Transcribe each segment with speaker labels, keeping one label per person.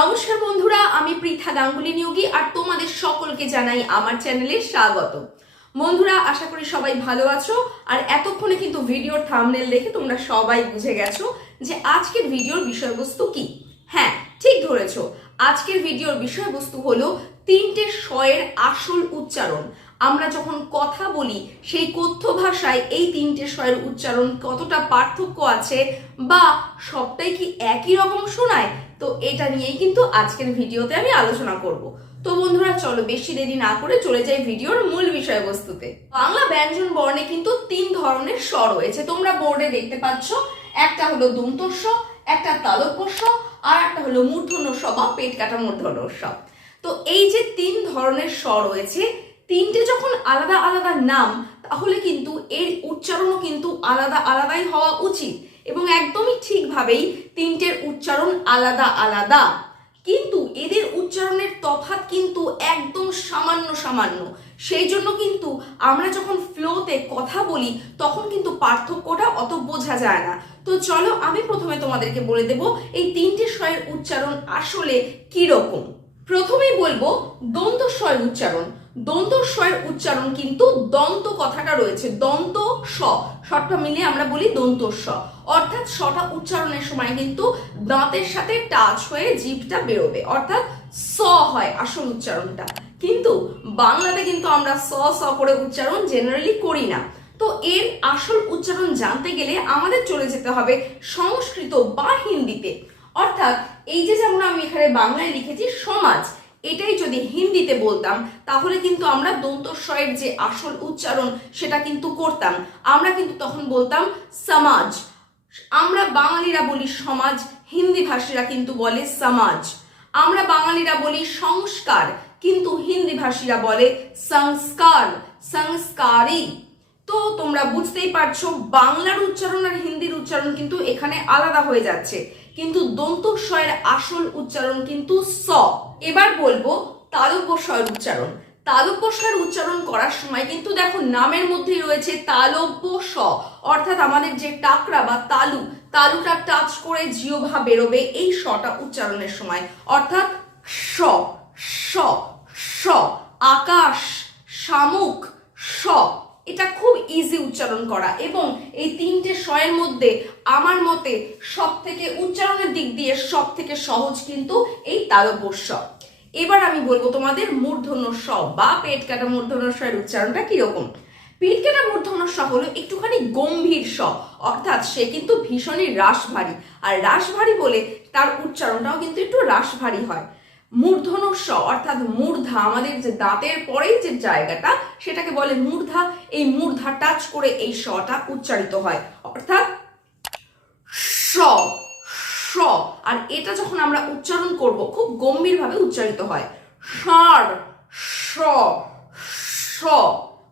Speaker 1: নমস্কার বন্ধুরা, আমি পৃথা গাঙ্গুলি নিয়োগী আর তোমাদের সকলকে জানাই আমার চ্যানেলে স্বাগত বন্ধুরা, আশা করি সবাই ভালো আছো আর এতক্ষণে কিন্তু ভিডিওর থামনেল দেখে তোমরা সবাই বুঝে গেছো যে আজকের ভিডিওর বিষয়বস্তু কি। হ্যাঁ ঠিক ধরেছো, আজকের ভিডিওর বিষয়বস্তু হলো তিনটে শয়ের আসল উচ্চারণ। আমরা যখন কথা বলি, সেই কথ্য ভাষায় এই তিনটে স্বয়ের উচ্চারণ কতটা পার্থক্য আছে বা সবটাই কি একই রকম শোনায়? তো এটা নিয়েই কিন্তু আজকের ভিডিওতে আমি আলোচনা করব। তো বন্ধুরা, চলো বেশি দেরি না করে চলে যাই ভিডিওর মূল বিষয়বস্তুতে। বাংলা ব্যঞ্জন বর্ণে কিন্তু তিন ধরনের স্বর রয়েছে। তোমরা বোর্ডে দেখতে পাচ্ছ, একটা হলো দন্তস্ব একটা তালব্যস্ব, আর একটা হলো মূর্ধন্য স বা পেট কাটা মূর্ধন্য স তো এই যে তিন ধরনের স্বর রয়েছে তিনটে যখন আলাদা আলাদা নাম, তাহলে কিন্তু এর উচ্চারণও কিন্তু আলাদা আলাদাই হওয়া উচিত। এবং একদমই ঠিকভাবেই তিনটের উচ্চারণ আলাদা আলাদা। কিন্তু এদের উচ্চারণের তফাৎ কিন্তু একদম সামান্য সামান্য। সেই জন্য কিন্তু আমরা যখন ফ্লোতে কথা বলি, তখন কিন্তু পার্থক্যটা অত বোঝা যায় না। তো চলো আমি প্রথমে তোমাদেরকে বলে দেব, এই তিনটে স্বয়ের উচ্চারণ আসলে কি রকম প্রথমেই বলব, দ্বন্দ্ব স্বয়ের উচ্চারণ। দন্ত স্বয়ের উচ্চারণ কিন্তু দন্ত কথাটা রয়েছে দন্ত স শটা মিলে আমরা বলি দন্ত অর্থাৎ সটা উচ্চারণের সময় কিন্তু দাঁতের সাথে টাচ হয়ে জিভটা বেরোবে। অর্থাৎ স হয় আসল উচ্চারণটা। কিন্তু বাংলাতে কিন্তু আমরা স স করে উচ্চারণ জেনারেলি করি না। তো এর আসল উচ্চারণ জানতে গেলে আমাদের চলে যেতে হবে সংস্কৃত বা হিন্দিতে। অর্থাৎ এই যে যেমন আমি এখানে বাংলায় লিখেছি সমাজ এটাই যদি হিন্দিতে বলতাম, তাহলে কিন্তু আমরা দন্তস্বয়ের যে আসল উচ্চারণ সেটা কিন্তু করতাম। আমরা কিন্তু তখন বলতাম সমাজ। আমরা বাঙালিরা বলি সমাজ, হিন্দি ভাষীরা কিন্তু বলে সমাজ। আমরা বাঙালিরা বলি সংস্কার, কিন্তু হিন্দি ভাষীরা বলে সংস্কার সংস্কারই তো তোমরা বুঝতেই পারছ, বাংলার উচ্চারণ আর হিন্দির উচ্চারণ কিন্তু এখানে আলাদা হয়ে যাচ্ছে। কিন্তু দন্ত স্বয়ের আসল উচ্চারণ কিন্তু স। এবার বলব তালব্য স্বয়ের উচ্চারণ। তালব্য স্বয়ের উচ্চারণ করার সময় কিন্তু দেখো নামের মধ্যেই রয়েছে তালব্য স অর্থাৎ আমাদের যে টাকরা বা তালু, তালুটা টাচ করে জিওভা বেরোবে এই শটা উচ্চারণের সময়। অর্থাৎ স স আকাশ শামুক স এটা খুব ইজি উচ্চারণ করা এবং এই স্বয়ের মধ্যে আমার মতে সব থেকে উচ্চারণের দিক দিয়ে সব থেকে সহজ কিন্তু এই তালব্য স এবার আমি বলব তোমাদের মূর্ধন্য স বা পেট কাটা মূর্ধন্য স্বয়ের উচ্চারণটা কীরকম? পেট কাটা মূর্ধন্য স হলো একটুখানি গম্ভীর স অর্থাৎ সে কিন্তু ভীষণই রাস ভারী আর রাস ভারী বলে তার উচ্চারণটাও কিন্তু একটু রাস ভারী হয়। মূর্ধন্য স অর্থাৎ মূর্ধা, আমাদের যে দাঁতের পরেই যে জায়গাটা, সেটাকে বলে মূর্ধা। এই মূর্ধা টাচ করে এই শটা উচ্চারিত হয়। অর্থাৎ স স। আর এটা যখন আমরা উচ্চারণ করব, খুব গম্ভীরভাবে উচ্চারিত হয়। ষাঁড়, স স।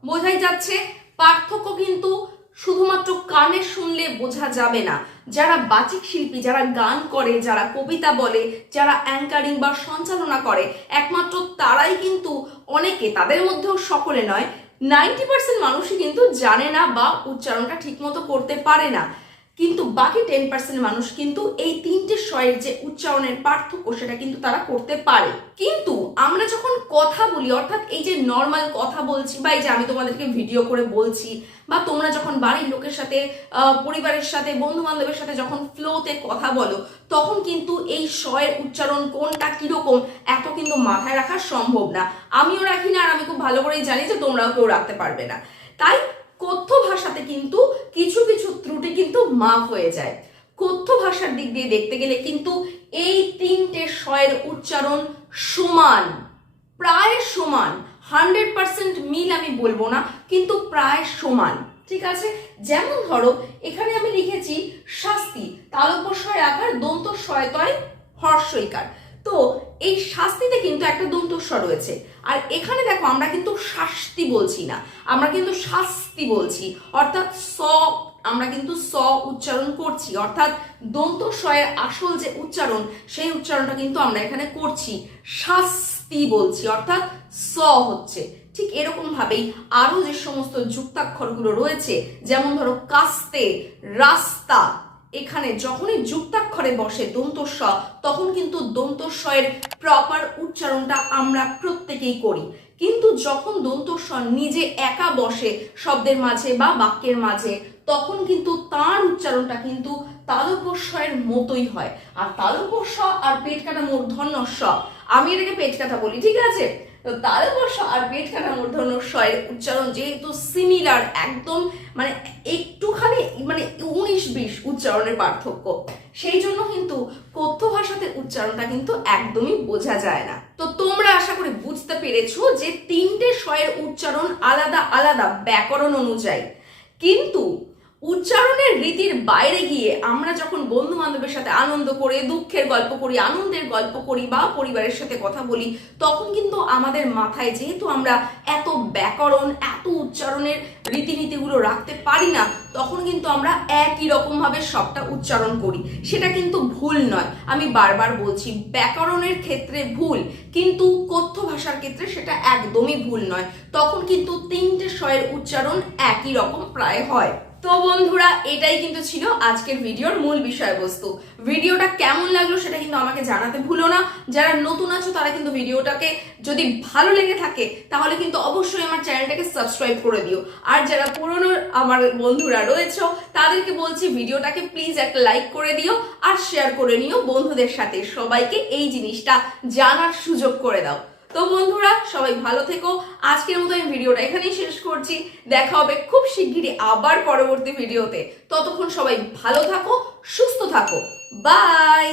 Speaker 1: বোঝাই যাচ্ছে, পার্থক্য কিন্তু শুধুমাত্র কানে শুনলে বোঝা যাবে না। যারা বাচিক শিল্পী, যারা গান করে, যারা কবিতা বলে, যারা অ্যাঙ্কারিং বা সঞ্চালনা করে, একমাত্র তারাই কিন্তু অনেকে, তাদের মধ্যেও সকলে নয় নাইনটি পার্সেন্ট মানুষই কিন্তু জানে না বা উচ্চারণটা ঠিকমতো করতে পারে না। কিন্তু বাকি টেন পার্সেন্ট মানুষ কিন্তু এই তিনটে স্বয়ের যে উচ্চারণের পার্থক্য সেটা কিন্তু তারা করতে পারে। কিন্তু কথা বলি, অর্থাৎ এই যে নর্মাল কথা বলছি বা এই যে আমি তোমাদেরকে ভিডিও করে বলছি বা তোমরা যখন বাড়ির লোকের সাথে পরিবারের সাথে বন্ধু বান্ধবের সাথে যখন ফ্লোতে কথা বলো, তখন কিন্তু এই স্বয়ের উচ্চারণ কোনটা কীরকম, এত কিন্তু মাথায় রাখা সম্ভব না। আমিও রাখি না আর আমি খুব ভালো করেই জানি যে তোমরাও কেউ রাখতে পারবে না। তাই কথ্য ভাষাতে কিন্তু কিছু কিছু ত্রুটি কিন্তু মাফ হয়ে যায়। কথ্য ভাষার দিক দিয়ে দেখতে গেলে কিন্তু এই তিনটে স্বয়ের উচ্চারণ সমান। প্রায় সমান হান্ড্রেড পার্সেন্ট মিল আমি বলব না, কিন্তু প্রায় সমান, ঠিক আছে? যেমন ধরো, এখানে আমি লিখেছি শাস্তি তালব্যস্বয় আকার দন্ত শয়তয় হর্ষইকার। তো এই শাস্তিতে কিন্তু একটা দন্তস্ব রয়েছে। আর এখানে দেখো, আমরা কিন্তু শাস্তি বলছি না, আমরা কিন্তু শাস্তি বলছি। অর্থাৎ স, আমরা কিন্তু স উচ্চারণ করছি। অর্থাৎ দন্ত স্বয়ের আসল যে উচ্চারণ, সেই উচ্চারণটা কিন্তু আমরা এখানে করছি। শাস্তি। বলছি, অর্থাৎ স হচ্ছে। ঠিক এরকম ভাবেই আরও যে সমস্ত যুক্তাক্ষরগুলো রয়েছে, যেমন ধরো কাস্তে, রাস্তা, এখানে যখনই যুক্তাক্ষরে বসে দন্তস্ব, তখন কিন্তু দন্তস্বয়ের প্রপার উচ্চারণটা আমরা প্রত্যেকেই করি। কিন্তু যখন দন্তস্বর নিজে একা বসে শব্দের মাঝে বা বাক্যের মাঝে তখন কিন্তু তার উচ্চারণটা কিন্তু তালব্যস্বয়ের মতোই হয়। আর তালব্যস্ব আর পেট কাটা মূর্ধন্য স আমি এটাকে পেট কাটা বলি, ঠিক আছে? তো তালব্যস্ব আর পেট কাটা মূর্ধন্য স্বয়ের উচ্চারণ যেহেতু সিমিলার একদম মানে একটুখানি মানে উনিশ বিশ উচ্চারণের পার্থক্য। সেই জন্য কিন্তু কথ্য ভাষাতে উচ্চারণটা কিন্তু একদমই বোঝা যায় না। তো তোমরা আশা করি বুঝতে পেরেছ যে তিনটে স্বয়ের উচ্চারণ আলাদা আলাদা ব্যাকরণ অনুযায়ী। কিন্তু উচ্চারণের রীতির বাইরে গিয়ে আমরা যখন বন্ধু বান্ধবের সাথে আনন্দ করে, দুঃখের গল্প করি, আনন্দের গল্প করি বা পরিবারের সাথে কথা বলি, তখন কিন্তু আমাদের মাথায় যেহেতু আমরা এত ব্যাকরণ, এত উচ্চারণের রীতিনীতিগুলো রাখতে পারি না, তখন কিন্তু আমরা একই রকমভাবে সবটা উচ্চারণ করি। সেটা কিন্তু ভুল নয়। আমি বারবার বলছি, ব্যাকরণের ক্ষেত্রে ভুল, কিন্তু কথ্য ভাষার ক্ষেত্রে সেটা একদমই ভুল নয়। তখন কিন্তু তিনটে স্বয়ের উচ্চারণ একই রকম প্রায় হয়। তো বন্ধুরা, এটাই কিন্তু ছিল আজকের ভিডিওর মূল বিষয়বস্তু। ভিডিওটা কেমন লাগল সেটা কিন্তু আমাকে জানাতে ভুলো না। যারা নতুন আছো, তারা কিন্তু ভিডিওটাকে যদি ভালো লেগে থাকে, তাহলে কিন্তু অবশ্যই আমার চ্যানেলটাকে সাবস্ক্রাইব করে দিও। আর যারা পুরনো আমার বন্ধুরা রয়েছে, তাদেরকে বলছি ভিডিওটাকে প্লিজ একটা লাইক করে দিও আর শেয়ার করে নিও বন্ধুদের সাথে। সবাইকে এই জিনিসটা জানার সুযোগ করে দাও। তো বন্ধুরা, সবাই ভালো থেকো। আজকের মতো আমি ভিডিওটা এখানেই শেষ করছি। দেখা হবে খুব শিগগিরই আবার পরবর্তী ভিডিওতে। ততক্ষণ সবাই ভালো থাকো, সুস্থ থাকো। বাই